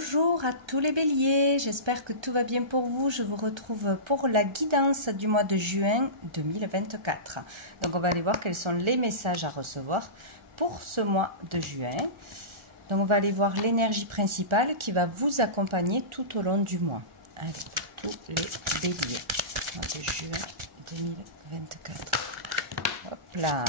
Bonjour à tous les béliers, j'espère que tout va bien pour vous. Je vous retrouve pour la guidance du mois de juin 2024. Donc on va aller voir quels sont les messages à recevoir pour ce mois de juin. Donc on va aller voir l'énergie principale qui va vous accompagner tout au long du mois. Allez, pour tous les béliers, mois de juin 2024. Hop là.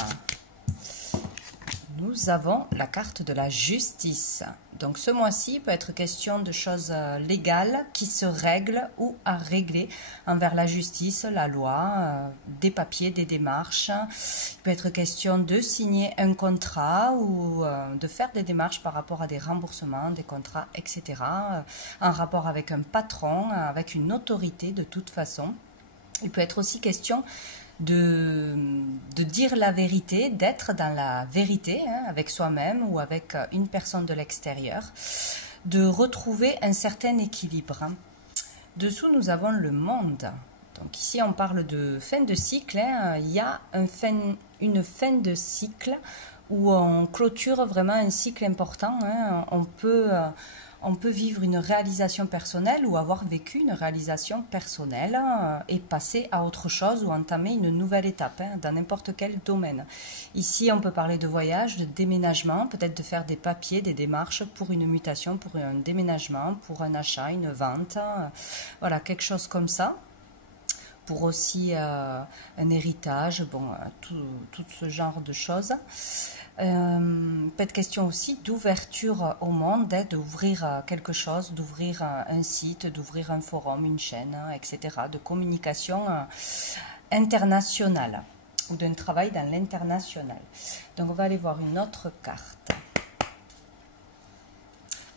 Nous avons la carte de la justice. Donc ce mois-ci, il peut être question de choses légales qui se règlent ou à régler envers la justice, la loi, des papiers, des démarches. Il peut être question de signer un contrat ou de faire des démarches par rapport à des remboursements, des contrats, etc. En rapport avec un patron, avec une autorité de toute façon. Il peut être aussi question de dire la vérité, d'être dans la vérité avec soi-même ou avec une personne de l'extérieur, de retrouver un certain équilibre. Dessous, nous avons le monde. Donc ici, on parle de fin de cycle. Il y a une fin de cycle où on clôture vraiment un cycle important. On peut vivre une réalisation personnelle ou avoir vécu une réalisation personnelle et passer à autre chose ou entamer une nouvelle étape dans n'importe quel domaine. Ici, on peut parler de voyage, de déménagement, peut-être de faire des papiers, des démarches pour une mutation, pour un déménagement, pour un achat, une vente, voilà, quelque chose comme ça. Pour aussi un héritage, bon, tout ce genre de choses. Peut-être question aussi d'ouverture au monde, d'ouvrir quelque chose, d'ouvrir un site, d'ouvrir un forum, une chaîne, etc. De communication internationale ou d'un travail dans l'international. Donc on va aller voir une autre carte.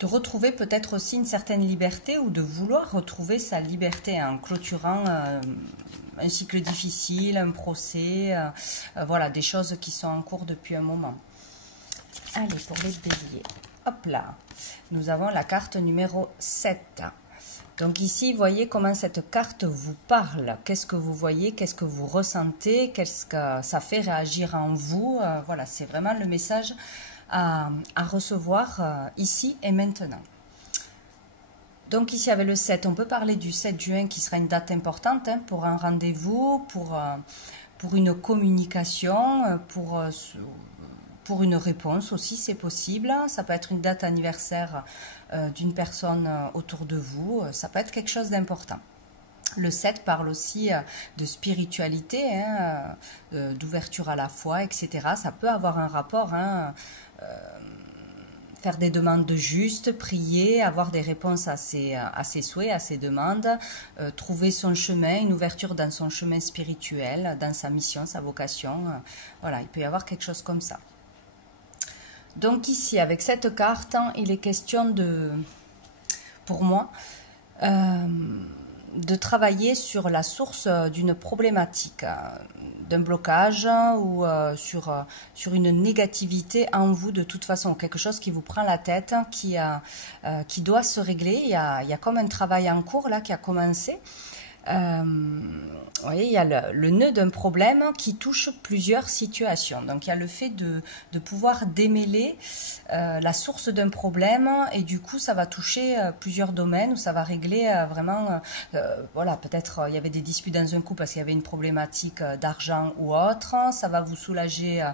De retrouver peut-être aussi une certaine liberté ou de vouloir retrouver sa liberté en clôturant un cycle difficile, un procès, voilà, des choses qui sont en cours depuis un moment. Allez, pour les béliers, hop là, nous avons la carte numéro 7. Donc ici, voyez comment cette carte vous parle. Qu'est-ce que vous voyez, qu'est-ce que vous ressentez, qu'est-ce que ça fait réagir en vous. Voilà, c'est vraiment le message à recevoir ici et maintenant. Donc ici avec le 7, on peut parler du 7 juin qui sera une date importante pour un rendez-vous, pour une communication, pour une réponse aussi, c'est possible. Ça peut être une date anniversaire d'une personne autour de vous, ça peut être quelque chose d'important. Le 7 parle aussi de spiritualité, d'ouverture à la foi, etc. Ça peut avoir un rapport, faire des demandes justes, prier, avoir des réponses à ses souhaits, à ses demandes, trouver son chemin, une ouverture dans son chemin spirituel, dans sa mission, sa vocation. Voilà, il peut y avoir quelque chose comme ça. Donc ici, avec cette carte, il est question pour moi, de travailler sur la source d'une problématique, d'un blocage ou sur une négativité en vous de toute façon, quelque chose qui vous prend la tête, qui doit se régler. Il y a comme un travail en cours là qui a commencé. Vous voyez, il y a le nœud d'un problème qui touche plusieurs situations. Donc, il y a le fait de pouvoir démêler la source d'un problème et du coup, ça va toucher plusieurs domaines où ça va régler vraiment, voilà, peut-être il y avait des disputes dans un couple parce qu'il y avait une problématique d'argent ou autre. Ça va vous soulager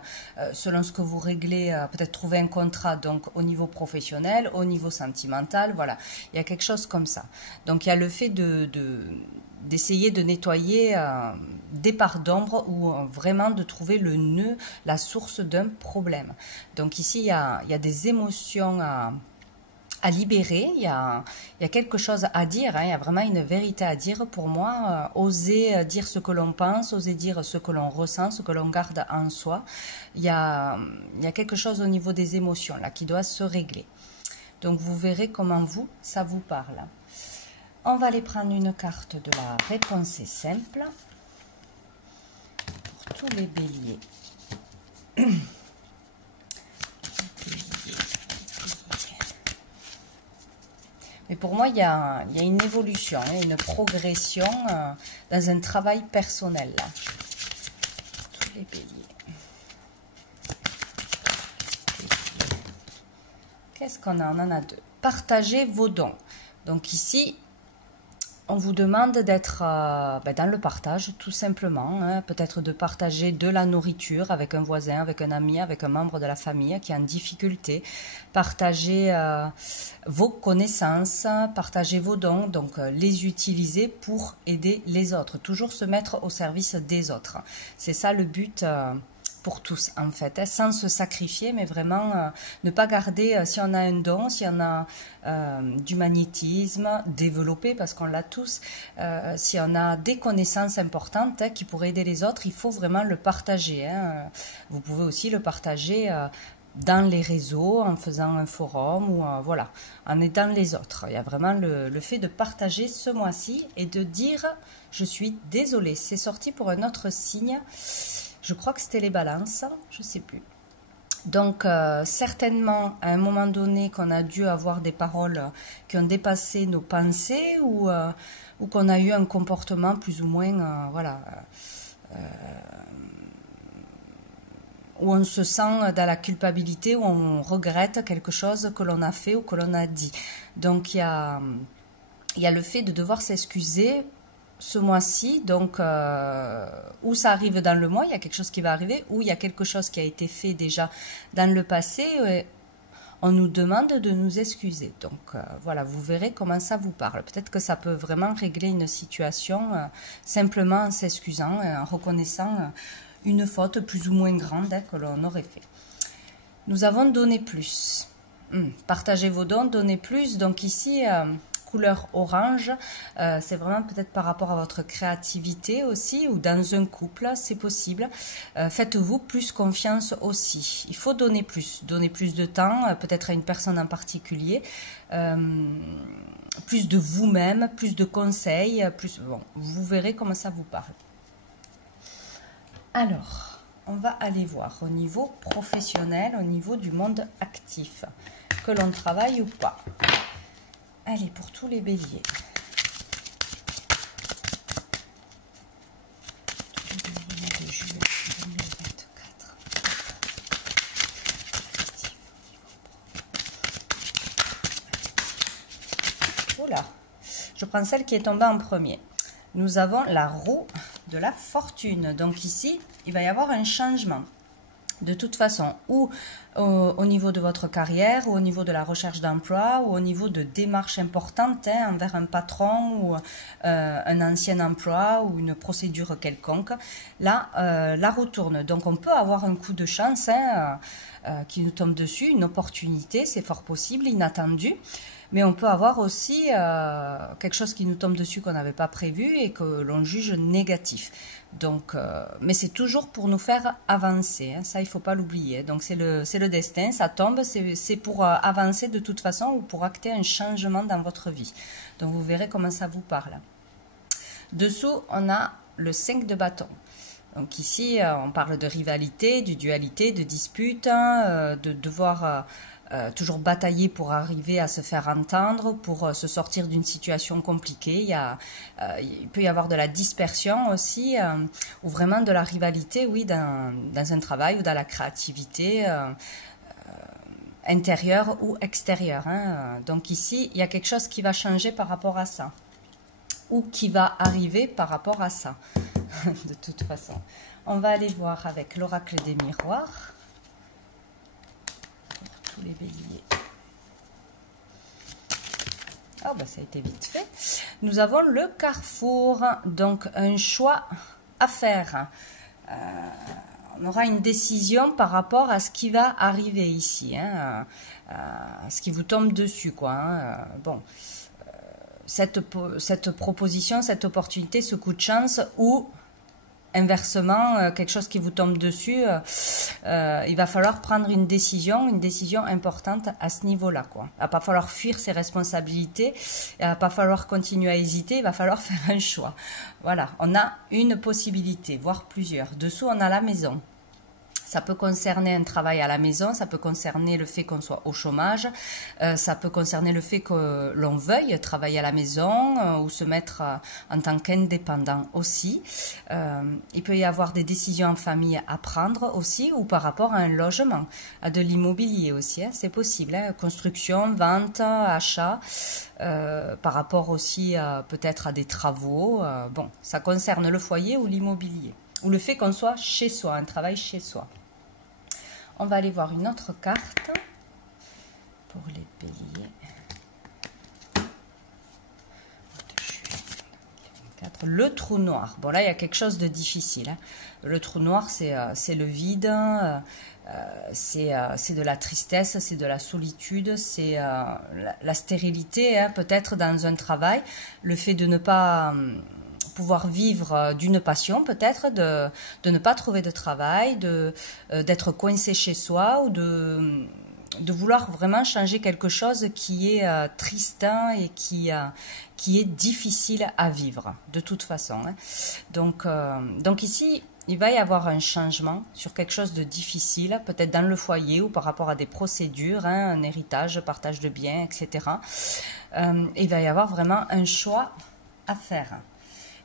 selon ce que vous réglez, peut-être trouver un contrat donc au niveau professionnel, au niveau sentimental, voilà. Il y a quelque chose comme ça. Donc, il y a le fait d'essayer de nettoyer des parts d'ombre ou vraiment de trouver le nœud, la source d'un problème. Donc ici, il y a des émotions à libérer, il y a quelque chose à dire, il y a vraiment une vérité à dire pour moi, oser dire ce que l'on pense, oser dire ce que l'on ressent, ce que l'on garde en soi. Il y a quelque chose au niveau des émotions là qui doit se régler. Donc vous verrez comment ça vous parle. On va aller prendre une carte de la réponse est simple pour tous les béliers. Mais pour moi, il y a une évolution, une progression dans un travail personnel. Là. Tous les béliers. Qu'est-ce qu'on a? On en a deux. Partagez vos dons. Donc ici, on vous demande d'être dans le partage, tout simplement. Hein. Peut-être de partager de la nourriture avec un voisin, avec un ami, avec un membre de la famille qui est en difficulté. Partager vos connaissances, partager vos dons, donc les utiliser pour aider les autres. Toujours se mettre au service des autres. C'est ça le but pour tous en fait, hein, sans se sacrifier, mais vraiment ne pas garder, si on a un don, si on a du magnétisme développé, parce qu'on l'a tous, si on a des connaissances importantes qui pourraient aider les autres, il faut vraiment le partager. Hein. Vous pouvez aussi le partager dans les réseaux, en faisant un forum, ou voilà, en aidant les autres. Il y a vraiment le fait de partager ce mois-ci et de dire « je suis désolée ». C'est sorti pour un autre signe. Je crois que c'était les balances, je ne sais plus. Donc, certainement, à un moment donné, qu'on a dû avoir des paroles qui ont dépassé nos pensées ou qu'on a eu un comportement plus ou moins, voilà, où on se sent dans la culpabilité, où on regrette quelque chose que l'on a fait ou que l'on a dit. Donc, il y a le fait de devoir s'excuser ce mois-ci, donc où ça arrive dans le mois, il y a quelque chose qui va arriver, ou il y a quelque chose qui a été fait déjà dans le passé, on nous demande de nous excuser. Donc voilà, vous verrez comment ça vous parle. Peut-être que ça peut vraiment régler une situation simplement en s'excusant, en reconnaissant une faute plus ou moins grande que l'on aurait fait. Nous avons donné plus. Partagez vos dons, donnez plus. Donc ici... couleur orange, c'est vraiment peut-être par rapport à votre créativité aussi, ou dans un couple, c'est possible. Faites-vous plus confiance aussi. Il faut donner plus de temps, peut-être à une personne en particulier, plus de vous-même, plus de conseils, plus. Bon, vous verrez comment ça vous parle. Alors, on va aller voir au niveau professionnel, au niveau du monde actif, que l'on travaille ou pas. Allez, pour tous les béliers. Tous les béliers de juillet 2024. Voilà. Je prends celle qui est tombée en premier. Nous avons la roue de la fortune. Donc ici, il va y avoir un changement. De toute façon, ou au niveau de votre carrière, ou au niveau de la recherche d'emploi, ou au niveau de démarches importantes envers un patron, ou un ancien emploi, ou une procédure quelconque, là, la roue tourne. Donc on peut avoir un coup de chance qui nous tombe dessus, une opportunité, c'est fort possible, inattendu. Mais on peut avoir aussi quelque chose qui nous tombe dessus qu'on n'avait pas prévu et que l'on juge négatif. Donc, mais c'est toujours pour nous faire avancer, hein, ça il ne faut pas l'oublier. Donc c'est le destin, ça tombe, c'est pour avancer de toute façon ou pour acter un changement dans votre vie. Donc vous verrez comment ça vous parle. Dessous, on a le 5 de bâton. Donc ici, on parle de rivalité, de dualité, de dispute, de devoir... toujours batailler pour arriver à se faire entendre, pour se sortir d'une situation compliquée. Il peut y avoir de la dispersion aussi, ou vraiment de la rivalité, oui, dans un travail ou dans la créativité intérieure ou extérieure. Hein. Donc ici, il y a quelque chose qui va changer par rapport à ça, ou qui va arriver par rapport à ça, de toute façon. On va aller voir avec l'oracle des miroirs. Les béliers. Oh, ben ça a été vite fait. Nous avons le carrefour, donc un choix à faire. On aura une décision par rapport à ce qui va arriver ici, hein, à ce qui vous tombe dessus, quoi. Hein. Bon, cette proposition, cette opportunité, ce coup de chance ou inversement, quelque chose qui vous tombe dessus, il va falloir prendre une décision importante à ce niveau-là, quoi. Il va pas falloir fuir ses responsabilités, il va pas falloir continuer à hésiter, il va falloir faire un choix. Voilà, on a une possibilité, voire plusieurs. Dessous, on a la maison. Ça peut concerner un travail à la maison, ça peut concerner le fait qu'on soit au chômage, ça peut concerner le fait que l'on veuille travailler à la maison ou se mettre en tant qu'indépendant aussi. Il peut y avoir des décisions en famille à prendre aussi ou par rapport à un logement, à de l'immobilier aussi, hein, c'est possible. Hein, construction, vente, achat, par rapport aussi peut-être à des travaux. Bon, ça concerne le foyer ou l'immobilier. Ou le fait qu'on soit chez soi, un travail chez soi. On va aller voir une autre carte pour les béliers. Le trou noir. Bon là, il y a quelque chose de difficile. Hein. Le trou noir, c'est le vide, c'est de la tristesse, c'est de la solitude, c'est la stérilité, hein, peut-être dans un travail. Le fait de ne pas... pouvoir vivre d'une passion peut-être, de ne pas trouver de travail, d'être coincé chez soi ou de vouloir vraiment changer quelque chose qui est triste et qui est difficile à vivre de toute façon. Hein. Donc ici, il va y avoir un changement sur quelque chose de difficile, peut-être dans le foyer ou par rapport à des procédures, hein, un héritage, partage de biens, etc. Il va y avoir vraiment un choix à faire.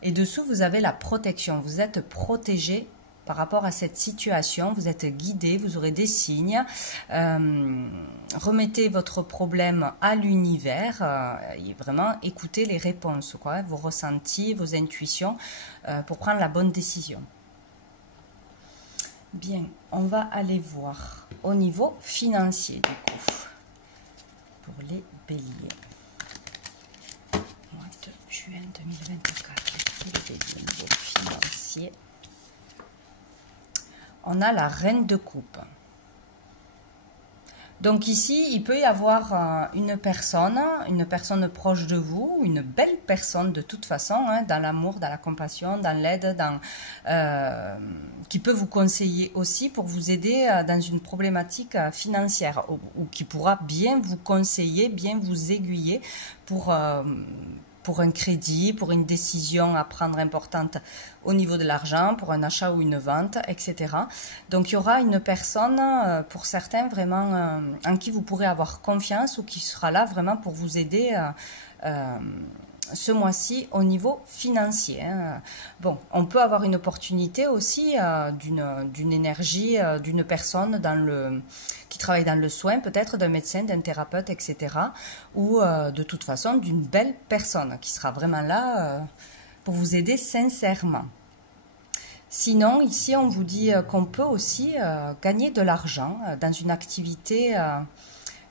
Et dessous, vous avez la protection. Vous êtes protégé par rapport à cette situation. Vous êtes guidé, vous aurez des signes. Remettez votre problème à l'univers et vraiment écoutez les réponses, quoi, vos ressentis, vos intuitions pour prendre la bonne décision. Bien, on va aller voir au niveau financier du coup, pour les béliers. Mois de juin 2024. Financier. On a la reine de coupe. Donc ici, il peut y avoir une personne proche de vous, une belle personne de toute façon, hein, dans l'amour, dans la compassion, dans l'aide, qui peut vous conseiller aussi pour vous aider dans une problématique financière ou qui pourra bien vous conseiller, bien vous aiguiller pour un crédit, pour une décision à prendre importante au niveau de l'argent, pour un achat ou une vente, etc. Donc il y aura une personne, pour certains, vraiment en qui vous pourrez avoir confiance ou qui sera là vraiment pour vous aider ce mois-ci au niveau financier. Hein. Bon, on peut avoir une opportunité aussi d'une énergie, d'une personne qui travaille dans le soin, peut-être d'un médecin, d'un thérapeute, etc. Ou de toute façon d'une belle personne qui sera vraiment là pour vous aider sincèrement. Sinon, ici, on vous dit qu'on peut aussi gagner de l'argent dans une activité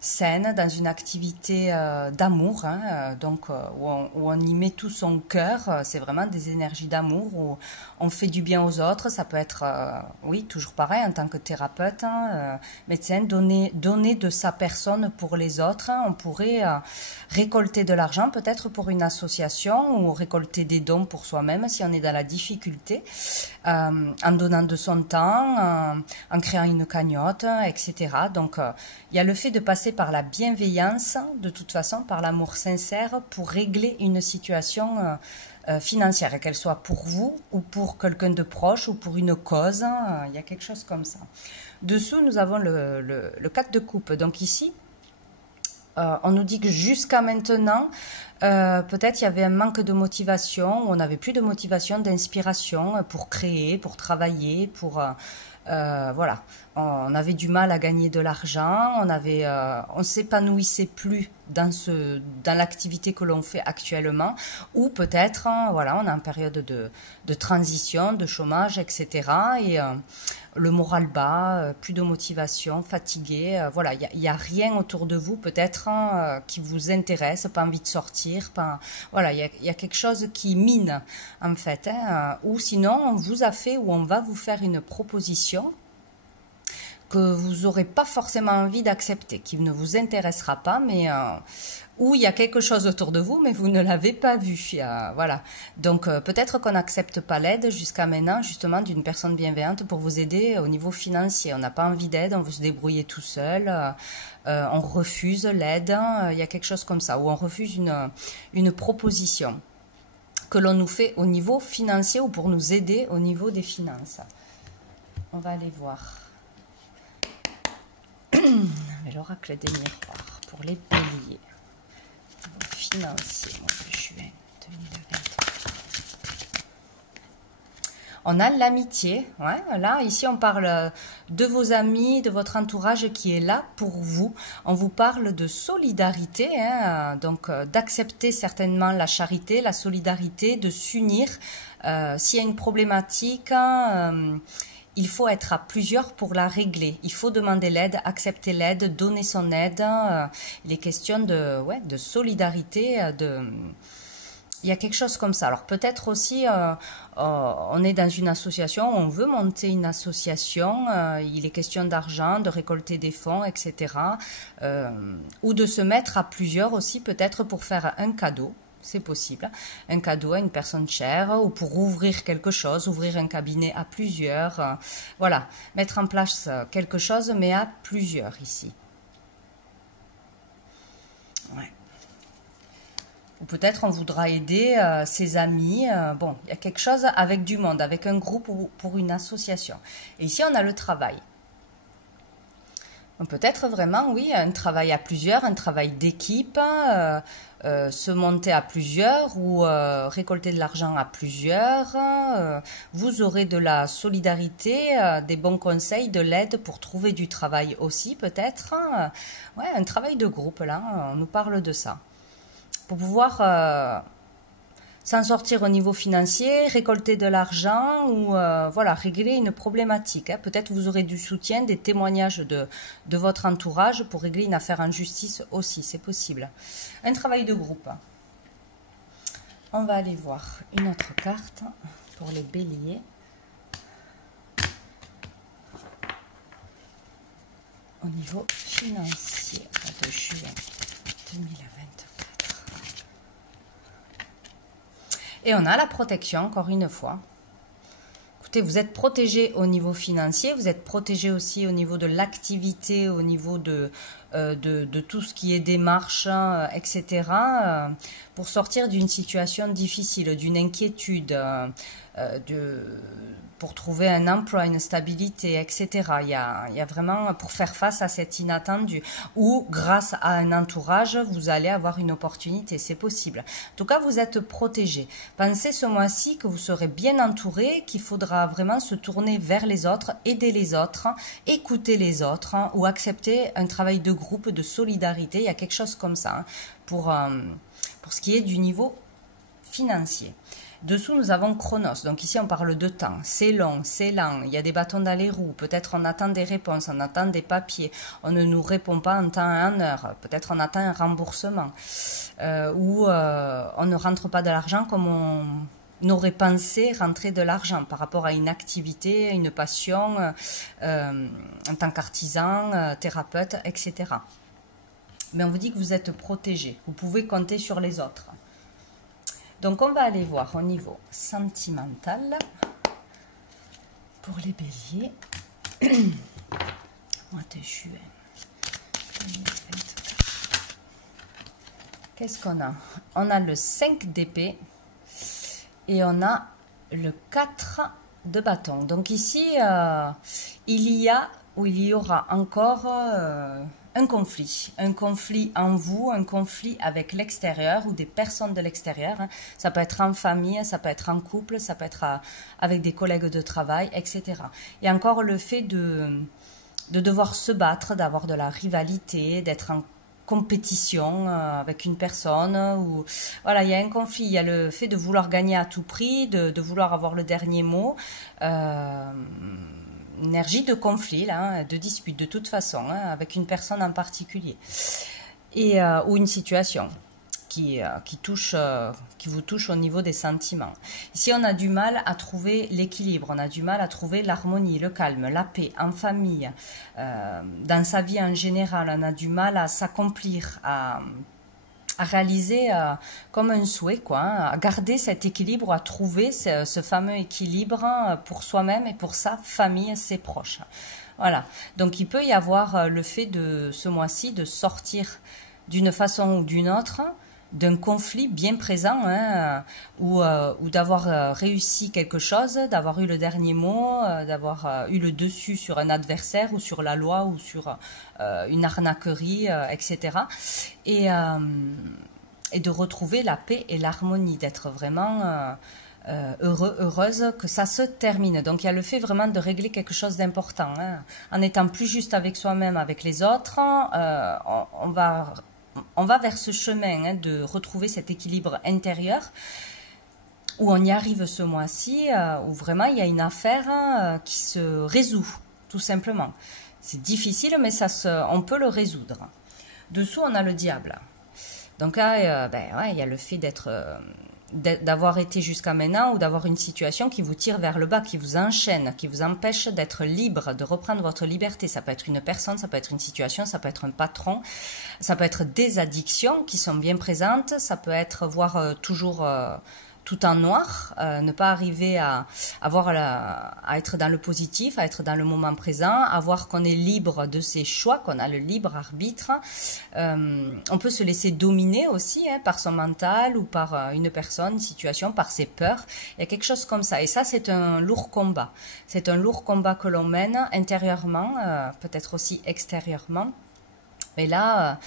saine, dans une activité d'amour, hein, donc où on y met tout son cœur. C'est vraiment des énergies d'amour où on fait du bien aux autres. Ça peut être, oui, toujours pareil en tant que thérapeute, hein, médecin, donner de sa personne pour les autres. Hein. On pourrait récolter de l'argent peut-être pour une association ou récolter des dons pour soi-même si on est dans la difficulté, en donnant de son temps, en créant une cagnotte, etc. Donc il y a le fait de passer par la bienveillance, de toute façon, par l'amour sincère pour régler une situation financière, qu'elle soit pour vous ou pour quelqu'un de proche ou pour une cause. Il y a quelque chose comme ça. Dessous, nous avons le 4 de coupe. Donc ici, on nous dit que jusqu'à maintenant, peut-être il y avait un manque de motivation, on n'avait plus de motivation, d'inspiration pour créer, pour travailler, pour... voilà, on avait du mal à gagner de l'argent, on s'épanouissait plus dans l'activité que l'on fait actuellement, ou peut-être, voilà, on est en période de transition, de chômage, etc. Et le moral bas, plus de motivation, fatigué, voilà, il n'y a rien autour de vous peut-être qui vous intéresse, pas envie de sortir, voilà, il y a quelque chose qui mine en fait, hein, ou sinon on vous a fait ou on va vous faire une proposition que vous n'aurez pas forcément envie d'accepter, qui ne vous intéressera pas, mais où il y a quelque chose autour de vous, mais vous ne l'avez pas vu. Voilà. Donc peut-être qu'on n'accepte pas l'aide jusqu'à maintenant, justement, d'une personne bienveillante pour vous aider au niveau financier. On n'a pas envie d'aide, on veut se débrouiller tout seul, on refuse l'aide, il y a quelque chose comme ça, ou on refuse une proposition que l'on nous fait au niveau financier ou pour nous aider au niveau des finances. On va aller voir L'oracle des miroirs pour les béliers. Financier, mois de juin 2023. On a l'amitié, ouais, là, ici on parle de vos amis, de votre entourage qui est là pour vous. On vous parle de solidarité, hein, donc d'accepter certainement la charité, la solidarité, de s'unir. S'il y a une problématique, il faut être à plusieurs pour la régler. Il faut demander l'aide, accepter l'aide, donner son aide. Il est question de, ouais, de solidarité, il y a quelque chose comme ça. Alors peut-être aussi, on est dans une association, on veut monter une association, il est question d'argent, de récolter des fonds, etc. Ou de se mettre à plusieurs aussi, peut-être pour faire un cadeau. C'est possible, un cadeau à une personne chère ou pour ouvrir quelque chose, ouvrir un cabinet à plusieurs. Voilà, mettre en place quelque chose, mais à plusieurs ici. Ouais. Ou peut-être on voudra aider ses amis. Bon, il y a quelque chose avec du monde, avec un groupe ou pour une association. Et ici, on a le travail. Peut-être vraiment, oui, un travail à plusieurs, un travail d'équipe, se monter à plusieurs ou récolter de l'argent à plusieurs. Vous aurez de la solidarité, des bons conseils, de l'aide pour trouver du travail aussi, peut-être. Ouais, un travail de groupe, là, on nous parle de ça. Pour pouvoir s'en sortir au niveau financier, récolter de l'argent ou voilà, régler une problématique. Hein. Peut-être vous aurez du soutien, des témoignages de votre entourage pour régler une affaire en justice aussi, c'est possible. Un travail de groupe. On va aller voir une autre carte pour les béliers. Au niveau financier, de juin 2024. Et on a la protection, encore une fois. Écoutez, vous êtes protégé au niveau financier, vous êtes protégé aussi au niveau de l'activité, au niveau de tout ce qui est démarche, etc. Pour sortir d'une situation difficile, d'une inquiétude, pour trouver un emploi, une stabilité, etc. Il y a vraiment, pour faire face à cet inattendu, ou grâce à un entourage, vous allez avoir une opportunité, c'est possible. En tout cas, vous êtes protégé. Pensez ce mois-ci que vous serez bien entouré, qu'il faudra vraiment se tourner vers les autres, aider les autres, écouter les autres, hein, ou accepter un travail de groupe, de solidarité. Il y a quelque chose comme ça, hein, pour ce qui est du niveau financier. Dessous, nous avons Chronos. Donc ici, on parle de temps. C'est long, c'est lent. Il y a des bâtons dans les roues. Peut-être on attend des réponses, on attend des papiers. On ne nous répond pas en temps et en heure. Peut-être on attend un remboursement. Ou on ne rentre pas de l'argent comme on aurait pensé rentrer de l'argent par rapport à une activité, une passion, en tant qu'artisan, thérapeute, etc. Mais on vous dit que vous êtes protégé. Vous pouvez compter sur les autres. Donc, on va aller voir au niveau sentimental pour les béliers. Mois de juin 2024. Qu'est-ce qu'on a? On a le 5 d'épée et on a le 4 de bâton. Donc ici, il y aura encore un conflit en vous, un conflit avec l'extérieur ou des personnes de l'extérieur. Hein. Ça peut être en famille, ça peut être en couple, ça peut être avec des collègues de travail, etc. Et encore le fait de devoir se battre, d'avoir de la rivalité, d'être en compétition avec une personne. Ou voilà, il y a un conflit, il y a le fait de vouloir gagner à tout prix, de vouloir avoir le dernier mot. Énergie de conflit, là, hein, de dispute de toute façon, hein, avec une personne en particulier, et ou une situation qui vous touche au niveau des sentiments. Ici, on a du mal à trouver l'équilibre, on a du mal à trouver l'harmonie, le calme, la paix en famille, dans sa vie en général, on a du mal à s'accomplir, à réaliser comme un souhait, quoi, hein, à garder cet équilibre, à trouver ce fameux équilibre pour soi-même et pour sa famille, ses proches. Voilà. Donc, il peut y avoir le fait de ce mois-ci de sortir d'une façon ou d'une autre d'un conflit bien présent, hein, ou d'avoir réussi quelque chose, d'avoir eu le dernier mot, d'avoir eu le dessus sur un adversaire ou sur la loi ou sur une arnaquerie, etc. Et de retrouver la paix et l'harmonie, d'être vraiment heureuse que ça se termine. Donc il y a le fait vraiment de régler quelque chose d'important, hein. En étant plus juste avec soi-même, avec les autres, on va vers ce chemin, hein, de retrouver cet équilibre intérieur, où on y arrive ce mois-ci, où vraiment il y a une affaire qui se résout, tout simplement. C'est difficile, mais on peut le résoudre. Dessous, on a le diable. Donc là, il y a le fait d'avoir été jusqu'à maintenant, ou d'avoir une situation qui vous tire vers le bas, qui vous enchaîne, qui vous empêche d'être libre, de reprendre votre liberté. Ça peut être une personne, ça peut être une situation, ça peut être un patron, ça peut être des addictions qui sont bien présentes, ça peut être voir toujours tout en noir, ne pas arriver à être dans le positif, à être dans le moment présent, à voir qu'on est libre de ses choix, qu'on a le libre arbitre. On peut se laisser dominer aussi, hein, par son mental ou par une personne, une situation, par ses peurs. Il y a quelque chose comme ça. Et ça, c'est un lourd combat. C'est un lourd combat que l'on mène intérieurement, peut-être aussi extérieurement. Mais là,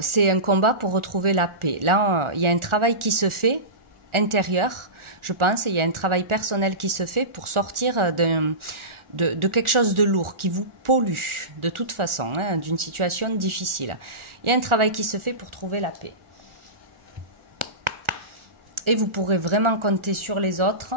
c'est un combat pour retrouver la paix. Là, il y a un travail qui se fait intérieur, je pense, et il y a un travail personnel qui se fait pour sortir de quelque chose de lourd qui vous pollue de toute façon, hein, d'une situation difficile. Il y a un travail qui se fait pour trouver la paix. Et vous pourrez vraiment compter sur les autres.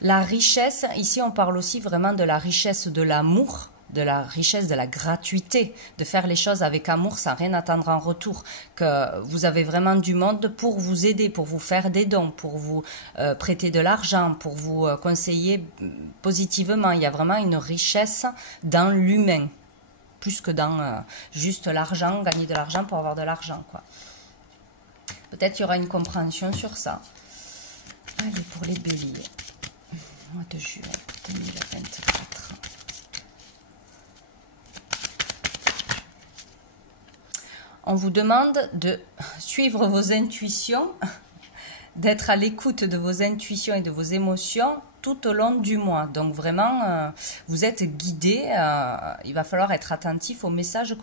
La richesse, ici on parle aussi vraiment de la richesse de l'amour, de la richesse de la gratuité, de faire les choses avec amour sans rien attendre en retour, que vous avez vraiment du monde pour vous aider, pour vous faire des dons, pour vous prêter de l'argent, pour vous conseiller positivement. Il y a vraiment une richesse dans l'humain, plus que dans juste l'argent, gagner de l'argent pour avoir de l'argent, quoi. Peut-être qu'il y aura une compréhension sur ça. Allez, pour les béliers, mois de juin 2024. On vous demande de suivre vos intuitions, d'être à l'écoute de vos intuitions et de vos émotions tout au long du mois. Donc vraiment, vous êtes guidé, il va falloir être attentif aux messages,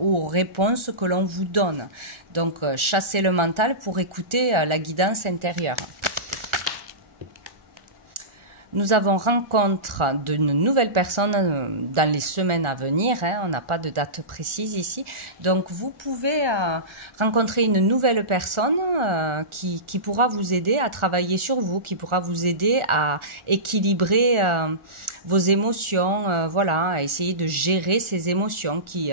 aux réponses que l'on vous donne. Donc chassez le mental pour écouter la guidance intérieure. Nous avons rencontre d'une nouvelle personne dans les semaines à venir, hein, on n'a pas de date précise ici. Donc vous pouvez rencontrer une nouvelle personne qui pourra vous aider à travailler sur vous, qui pourra vous aider à équilibrer vos émotions, voilà, à essayer de gérer ces émotions qui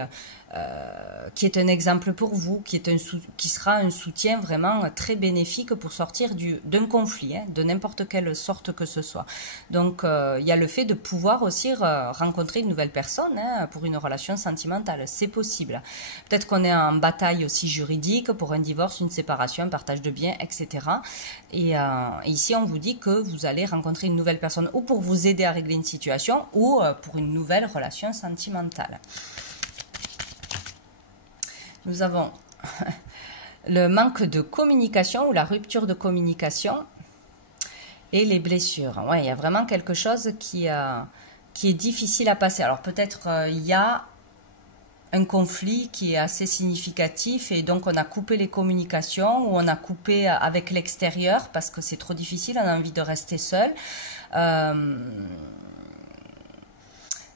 est un exemple pour vous, qui sera un soutien vraiment très bénéfique pour sortir d'un conflit, hein, de n'importe quelle sorte que ce soit. Donc il y a le fait de pouvoir aussi rencontrer une nouvelle personne, hein, pour une relation sentimentale, c'est possible. Peut-être qu'on est en bataille aussi juridique pour un divorce, une séparation, un partage de biens, etc. Et ici on vous dit que vous allez rencontrer une nouvelle personne ou pour vous aider à régler une situation ou pour une nouvelle relation sentimentale. Nous avons le manque de communication ou la rupture de communication et les blessures. Ouais, il y a vraiment quelque chose qui est difficile à passer. Alors peut-être il y a un conflit qui est assez significatif et donc on a coupé les communications ou on a coupé avec l'extérieur parce que c'est trop difficile, on a envie de rester seul.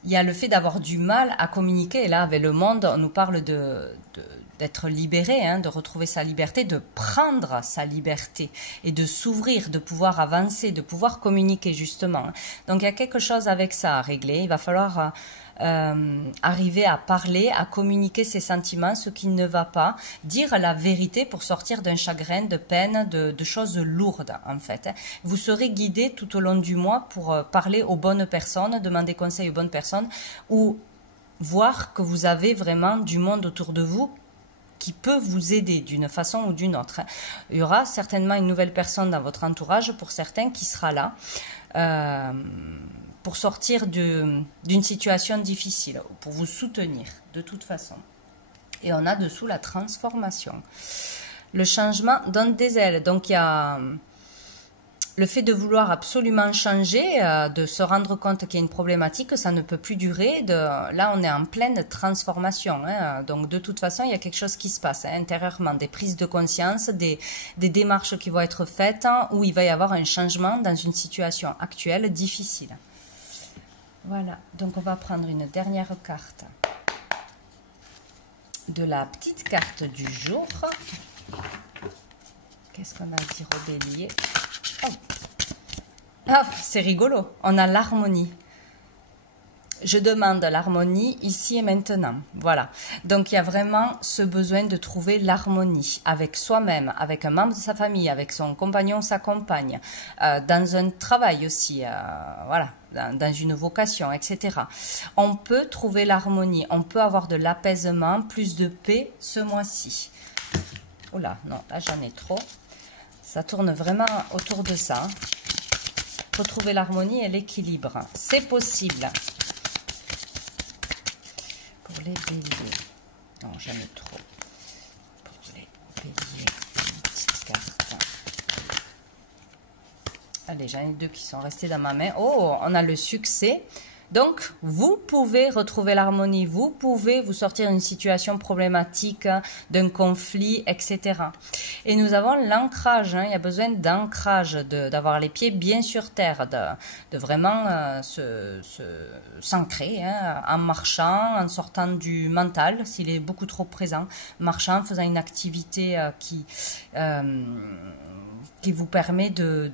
Il y a le fait d'avoir du mal à communiquer. Et là, avec le monde, on nous parle d'être libéré, hein, de retrouver sa liberté, de prendre sa liberté et de s'ouvrir, de pouvoir avancer, de pouvoir communiquer justement. Donc il y a quelque chose avec ça à régler. Il va falloir arriver à parler, à communiquer ses sentiments, ce qui ne va pas, dire la vérité pour sortir d'un chagrin, de peine, de choses lourdes en fait. Vous serez guidé tout au long du mois pour parler aux bonnes personnes, demander conseil aux bonnes personnes ou voir que vous avez vraiment du monde autour de vous qui peut vous aider d'une façon ou d'une autre. Il y aura certainement une nouvelle personne dans votre entourage, pour certains, qui sera là pour sortir d'une situation difficile, pour vous soutenir de toute façon. Et on a dessous la transformation. Le changement donne des ailes. Donc, il y a le fait de vouloir absolument changer, de se rendre compte qu'il y a une problématique, ça ne peut plus durer. Là, on est en pleine transformation. Hein. Donc, de toute façon, il y a quelque chose qui se passe hein, intérieurement, des prises de conscience, des démarches qui vont être faites, hein, où il va y avoir un changement dans une situation actuelle difficile. Voilà, donc on va prendre une dernière carte de la petite carte du jour. Qu'est-ce qu'on a dit au bélier? Oh. Ah, c'est rigolo, on a l'harmonie. Je demande l'harmonie ici et maintenant. Voilà. Donc, il y a vraiment ce besoin de trouver l'harmonie avec soi-même, avec un membre de sa famille, avec son compagnon, sa compagne, dans un travail aussi, voilà, dans une vocation, etc. On peut trouver l'harmonie, on peut avoir de l'apaisement, plus de paix ce mois-ci. Oula, non, là j'en ai trop. Ça tourne vraiment autour de ça. Retrouver l'harmonie et l'équilibre. C'est possible. Pour les béliers. Non, j'en ai trop. Pour les béliers, une petite carte. Allez, j'en ai deux qui sont restés dans ma main. Oh, on a le succès. Donc, vous pouvez retrouver l'harmonie, vous pouvez vous sortir d'une situation problématique, d'un conflit, etc. Et nous avons l'ancrage, hein, il y a besoin d'ancrage, d'avoir les pieds bien sur terre, de vraiment s'ancrer, hein, en marchant, en sortant du mental, s'il est beaucoup trop présent, marchant, faisant une activité qui vous permet de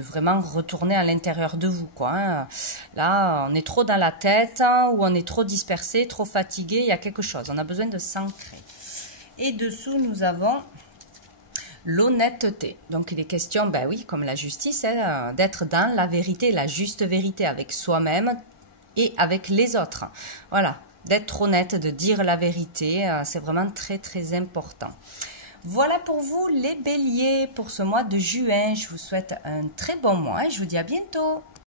vraiment retourner à l'intérieur de vous, quoi, hein. Là, on est trop dans la tête, hein, ou on est trop dispersé, trop fatigué, il y a quelque chose. On a besoin de s'ancrer. Et dessous, nous avons l'honnêteté. Donc, il est question, ben oui, comme la justice, hein, d'être dans la vérité, la juste vérité avec soi-même et avec les autres. Voilà, d'être honnête, de dire la vérité, c'est vraiment très, très important. Voilà pour vous les béliers pour ce mois de juin. Je vous souhaite un très bon mois et je vous dis à bientôt.